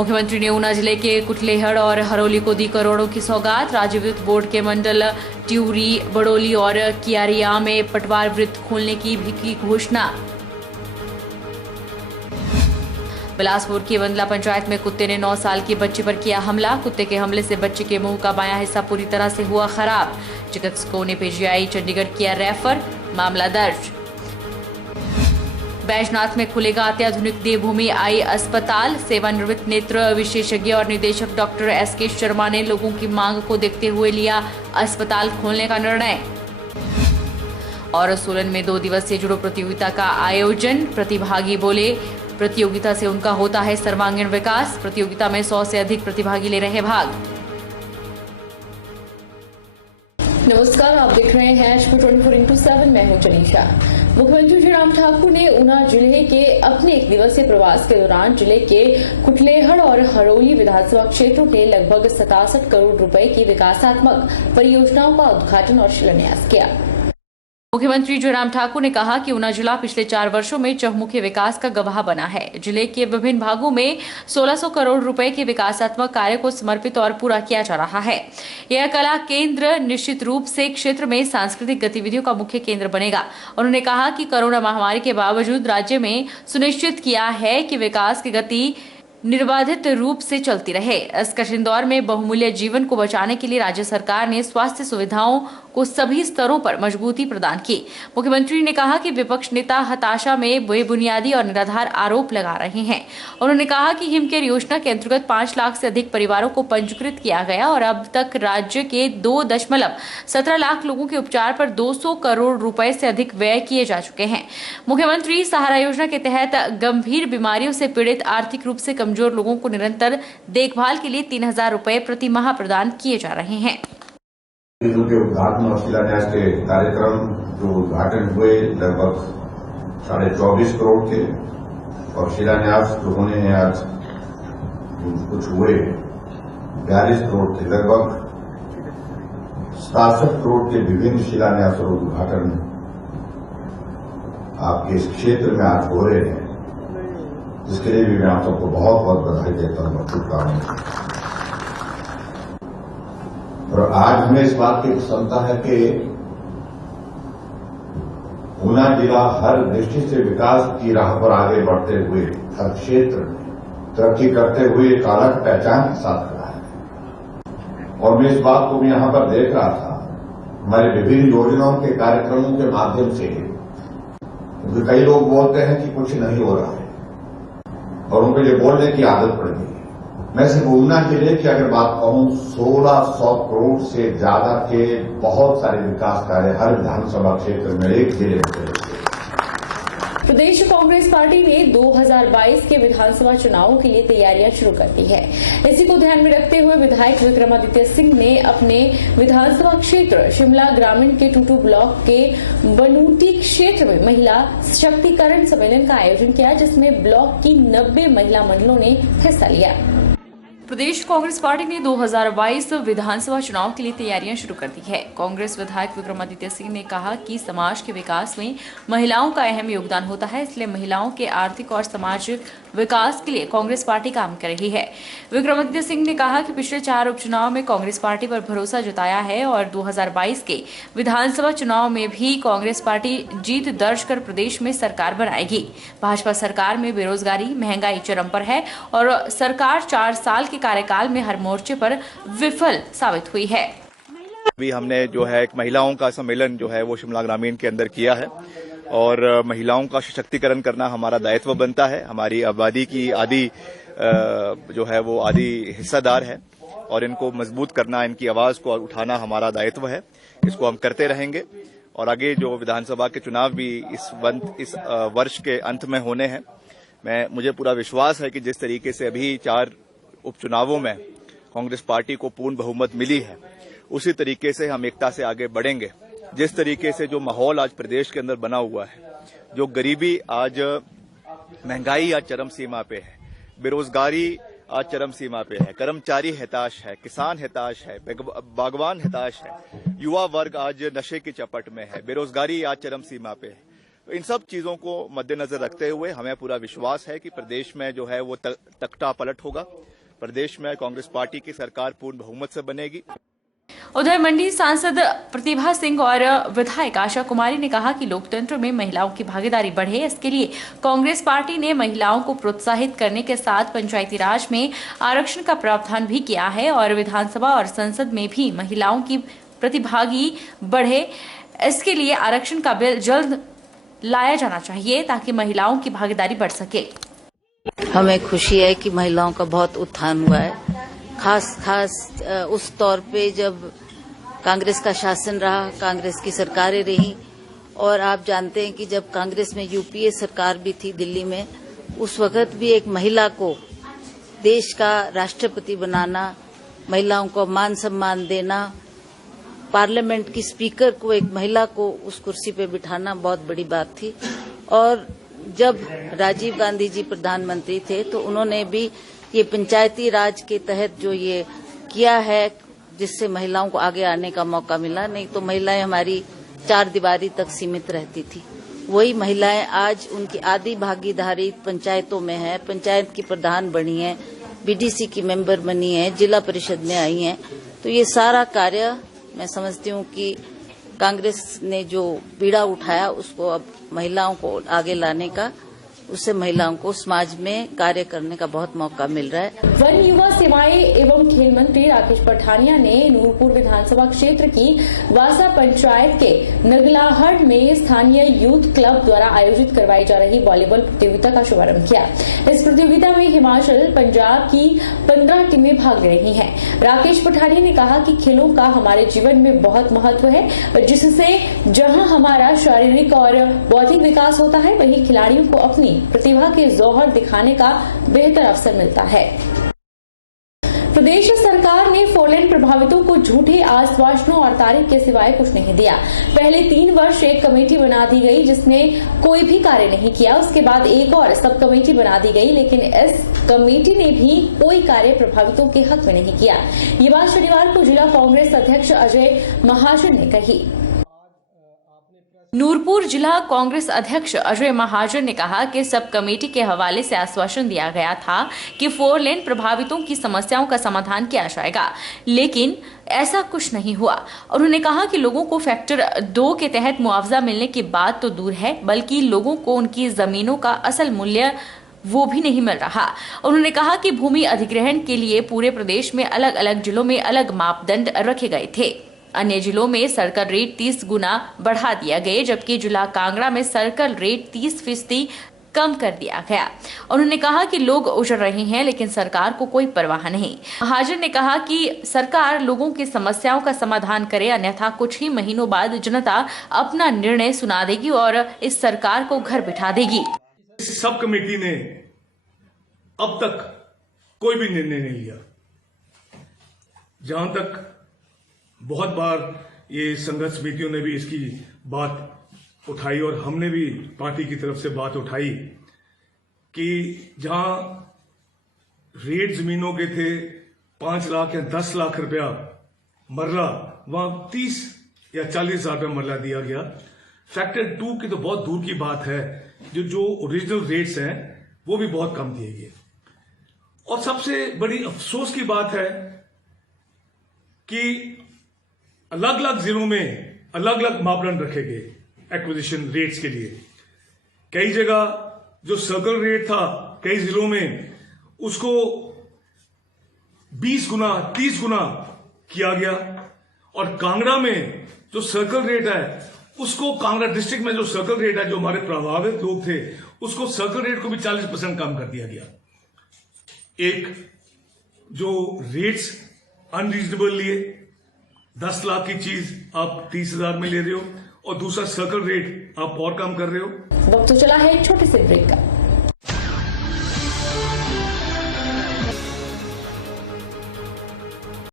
मुख्यमंत्री ने ऊना जिले के कुटलेहड़ और हरोली को दी करोड़ों की सौगात। राज्य विद्युत बोर्ड के मंडल ट्यूरी, बड़ोली और कियारिया में पटवार वृत्त खोलने की भी की घोषणा। बिलासपुर की बंदला पंचायत में कुत्ते ने 9 साल की बच्ची पर किया हमला। कुत्ते के हमले से बच्चे के मुंह का बायां हिस्सा पूरी तरह से हुआ खराब। चिकित्सकों ने पीजीआई चंडीगढ़ किया रेफर, मामला दर्ज। बैजनाथ में खुलेगा अत्याधुनिक देवभूमि आई अस्पताल। सेवानिवृत्त नेत्र विशेषज्ञ और निदेशक डॉक्टर एसके शर्मा ने लोगों की मांग को देखते हुए लिया अस्पताल खोलने का निर्णय। और सोलन में 2 दिवसीय जुडो प्रतियोगिता का आयोजन। प्रतिभागी बोले, प्रतियोगिता से उनका होता है सर्वांगीण विकास। प्रतियोगिता में 100 से अधिक प्रतिभागी ले रहे भाग। नमस्कार, आप देख रहे हैं एचपी 24x7। मैं हूं जनीशा। मुख्यमंत्री जयराम ठाकुर ने ऊना जिले के अपने 1 दिवसीय प्रवास के दौरान जिले के कुटलेहड़ और हरोली विधानसभा क्षेत्रों के लगभग 67 करोड़ रुपए की विकासात्मक परियोजनाओं का उद्घाटन और शिलान्यास किया। मुख्यमंत्री जयराम ठाकुर ने कहा कि ऊना जिला पिछले 4 वर्षों में चहुमुखी विकास का गवाह बना है। जिले के विभिन्न भागों में 1600 करोड़ रुपए के विकासात्मक कार्य को समर्पित और पूरा किया जा रहा है। यह कला केंद्र निश्चित रूप से क्षेत्र में सांस्कृतिक गतिविधियों का मुख्य केंद्र बनेगा। उन्होंने कहा कि कोरोना महामारी के बावजूद राज्य में सुनिश्चित किया है कि विकास की गति निर्बाधित रूप से चलती रहे। इस कठिन दौर में बहुमूल्य जीवन को बचाने के लिए राज्य सरकार ने स्वास्थ्य सुविधाओं को सभी स्तरों पर मजबूती प्रदान की। मुख्यमंत्री ने कहा कि विपक्ष नेता हताशा में बेबुनियादी और निराधार आरोप लगा रहे हैं। उन्होंने कहा कि हिमकेयर योजना के अंतर्गत 5 लाख से अधिक परिवारों को पंजीकृत किया गया और अब तक राज्य के 2.17 लाख लोगों के उपचार पर 200 करोड़ रुपए से अधिक व्यय किए जा चुके हैं। मुख्यमंत्री सहारा योजना के तहत गंभीर बीमारियों से पीड़ित आर्थिक रूप से कमजोर लोगों को निरंतर देखभाल के लिए 3000 रुपए प्रति माह प्रदान किए जा रहे हैं। के उद्घाटन और शिलान्यास के कार्यक्रम जो उद्घाटन हुए लगभग 24.5 करोड़ थे और शिलान्यास जो होने हैं आज कुछ हुए 42 करोड़ थे। लगभग 67 करोड़ के विभिन्न शिलान्यास और उद्घाटन आपके इस क्षेत्र में आज हो रहे हैं, जिसके लिए भी मैं आप सबको बहुत बहुत बधाई देता हूं, शुभकामनाएं। और आज हमें इस बात की प्रसन्नता है कि ऊना जिला हर दृष्टि से विकास की राह पर आगे बढ़ते हुए हर क्षेत्र में तरक्की करते हुए एक अलग पहचान के साथ खड़ा है। और मैं इस बात को भी यहां पर देख रहा था हमारे विभिन्न योजनाओं के कार्यक्रमों के माध्यम से, क्योंकि कई लोग बोलते हैं कि कुछ नहीं हो रहा है और उनको ये बोलने की आदत पड़ गई है। मैं सिर्फ ऊना जिले की अगर बात कहूं 1600 करोड़ से ज्यादा के बहुत सारे विकास कार्य हर विधानसभा क्षेत्र में एक जिले में। प्रदेश कांग्रेस पार्टी ने 2022 के विधानसभा चुनावों के लिए तैयारियां शुरू कर दी है। इसी को ध्यान में रखते हुए विधायक विक्रमादित्य सिंह ने अपने विधानसभा क्षेत्र शिमला ग्रामीण के टूटू ब्लॉक के बनूटी क्षेत्र में महिला सशक्तिकरण सम्मेलन का आयोजन किया, जिसमें ब्लॉक की 90 महिला मंडलों ने हिस्सा लिया। प्रदेश कांग्रेस पार्टी ने 2022 विधानसभा चुनाव के लिए तैयारियां शुरू कर दी है। कांग्रेस विधायक विक्रमादित्य सिंह ने कहा कि समाज के विकास में महिलाओं का अहम योगदान होता है, इसलिए महिलाओं के आर्थिक और सामाजिक विकास के लिए कांग्रेस पार्टी काम कर रही है। विक्रमादित्य सिंह ने कहा कि पिछले 4 उपचुनाव में कांग्रेस पार्टी पर भरोसा जताया है और 2022 के विधानसभा चुनाव में भी कांग्रेस पार्टी जीत दर्ज कर प्रदेश में सरकार बनाएगी। भाजपा सरकार में बेरोजगारी, महंगाई चरम पर है और सरकार 4 साल के कार्यकाल में हर मोर्चे पर विफल साबित हुई है। अभी हमने जो है एक महिलाओं का सम्मेलन जो है वो शिमला ग्रामीण के अंदर किया है और महिलाओं का सशक्तिकरण करना हमारा दायित्व बनता है। हमारी आबादी की आधी जो है वो आधी हिस्सेदार है और इनको मजबूत करना, इनकी आवाज को उठाना हमारा दायित्व है। इसको हम करते रहेंगे और आगे जो विधानसभा के चुनाव भी इस वर्ष के अंत में होने हैं। मुझे पूरा विश्वास है कि जिस तरीके से अभी 4 उपचुनावों में कांग्रेस पार्टी को पूर्ण बहुमत मिली है, उसी तरीके से हम एकता से आगे बढ़ेंगे। जिस तरीके से जो माहौल आज प्रदेश के अंदर बना हुआ है, जो गरीबी आज, महंगाई आज चरम सीमा पे है, बेरोजगारी आज चरम सीमा पे है, कर्मचारी हताश है, किसान हताश है, बागवान हताश है, युवा वर्ग आज नशे की चपट में है, बेरोजगारी आज चरम सीमा पे है। तो इन सब चीजों को मद्देनजर रखते हुए हमें पूरा विश्वास है कि प्रदेश में जो है वो तख्ता पलट होगा। प्रदेश में कांग्रेस पार्टी की सरकार पूर्ण बहुमत से बनेगी। उधर मंडी सांसद प्रतिभा सिंह और विधायक आशा कुमारी ने कहा कि लोकतंत्र में महिलाओं की भागीदारी बढ़े, इसके लिए कांग्रेस पार्टी ने महिलाओं को प्रोत्साहित करने के साथ पंचायती राज में आरक्षण का प्रावधान भी किया है और विधानसभा और संसद में भी महिलाओं की प्रतिभागी बढ़े। इसके लिए आरक्षण का बिल जल्द लाया जाना चाहिए ताकि महिलाओं की भागीदारी बढ़ सके। हमें खुशी है कि महिलाओं का बहुत उत्थान हुआ है, खास उस तौर पे जब कांग्रेस का शासन रहा, कांग्रेस की सरकारें रही। और आप जानते हैं कि जब कांग्रेस में यूपीए सरकार भी थी दिल्ली में, उस वक्त भी एक महिला को देश का राष्ट्रपति बनाना, महिलाओं को मान सम्मान देना, पार्लियामेंट की स्पीकर को एक महिला को उस कुर्सी पे बिठाना बहुत बड़ी बात थी। और जब राजीव गांधी जी प्रधानमंत्री थे तो उन्होंने भी ये पंचायती राज के तहत जो ये किया है, जिससे महिलाओं को आगे आने का मौका मिला। नहीं तो महिलाएं हमारी चार दीवारी तक सीमित रहती थी। वही महिलाएं आज उनकी आधी भागीदारी पंचायतों में है, पंचायत की प्रधान बनी है, बीडीसी की मेंबर बनी है, जिला परिषद में आई हैं। तो ये सारा कार्य मैं समझती हूँ कि कांग्रेस ने जो बीड़ा उठाया उसको अब महिलाओं को आगे लाने का, उससे महिलाओं को समाज में कार्य करने का बहुत मौका मिल रहा है। वन, युवा सेवाएं एवं खेल मंत्री राकेश पठानिया ने नूरपुर विधानसभा क्षेत्र की वासा पंचायत के नगलाहट में स्थानीय यूथ क्लब द्वारा आयोजित करवाई जा रही वॉलीबॉल प्रतियोगिता का शुभारंभ किया। इस प्रतियोगिता में हिमाचल, पंजाब की 15 टीमें भाग ले रही हैं। राकेश पठानिया ने कहा कि खेलों का हमारे जीवन में बहुत महत्व है, जिससे जहां हमारा शारीरिक और बौद्धिक विकास होता है, वहीं खिलाड़ियों को अपनी प्रतिभा के जौहर दिखाने का बेहतर अवसर मिलता है। प्रदेश सरकार ने फोरलेन प्रभावितों को झूठे आश्वासनों और तारीख के सिवाय कुछ नहीं दिया। पहले 3 वर्ष एक कमेटी बना दी गई जिसने कोई भी कार्य नहीं किया। उसके बाद एक और सब कमेटी बना दी गई, लेकिन इस कमेटी ने भी कोई कार्य प्रभावितों के हक में नहीं किया। ये बात शनिवार को जिला कांग्रेस अध्यक्ष अजय महाजन ने कही। नूरपुर जिला कांग्रेस अध्यक्ष अजय महाजन ने कहा कि सब कमेटी के हवाले से आश्वासन दिया गया था कि 4 लेन प्रभावितों की समस्याओं का समाधान किया जाएगा, लेकिन ऐसा कुछ नहीं हुआ। उन्होंने कहा कि लोगों को फैक्टर 2 के तहत मुआवजा मिलने की बात तो दूर है, बल्कि लोगों को उनकी जमीनों का असल मूल्य वो भी नहीं मिल रहा। उन्होंने कहा कि भूमि अधिग्रहण के लिए पूरे प्रदेश में अलग अलग जिलों में अलग मापदंड रखे गए थे। अन्य जिलों में सर्कल रेट 30 गुना बढ़ा दिया गया, जबकि जिला कांगड़ा में सर्कल रेट 30% कम कर दिया गया। उन्होंने कहा कि लोग उजड़ रहे हैं, लेकिन सरकार को कोई परवाह नहीं। महाजन ने कहा कि सरकार लोगों की समस्याओं का समाधान करे, अन्यथा कुछ ही महीनों बाद जनता अपना निर्णय सुना देगी और इस सरकार को घर बिठा देगी। सब कमेटी ने अब तक कोई भी निर्णय नहीं लिया। जहां तक बहुत बार ये संघर्ष समितियों ने भी इसकी बात उठाई और हमने भी पार्टी की तरफ से बात उठाई कि जहां रेट जमीनों के थे 5 लाख या 10 लाख रुपया मरला, वहां 30 या 40 हजार रुपया मरला दिया गया। फैक्टर 2 की तो बहुत दूर की बात है, जो ओरिजिनल रेट्स हैं वो भी बहुत कम दिए गए। और सबसे बड़ी अफसोस की बात है कि अलग अलग जिलों में अलग अलग मापदंड रखे गए एक्विजिशन रेट्स के लिए। कई जगह जो सर्कल रेट था कई जिलों में उसको 20 गुना 30 गुना किया गया, और कांगड़ा में जो सर्कल रेट है उसको, कांगड़ा डिस्ट्रिक्ट में जो सर्कल रेट है, जो हमारे प्रभावित लोग थे, उसको सर्कल रेट को भी 40% कम कर दिया गया। एक जो रेट्स अनरीजनेबल लिए, 10 लाख की चीज आप 30,000 में ले रहे हो, और दूसरा सर्कल रेट आप और कम कर रहे हो। वक्त तो चला है एक छोटे से ब्रेक का।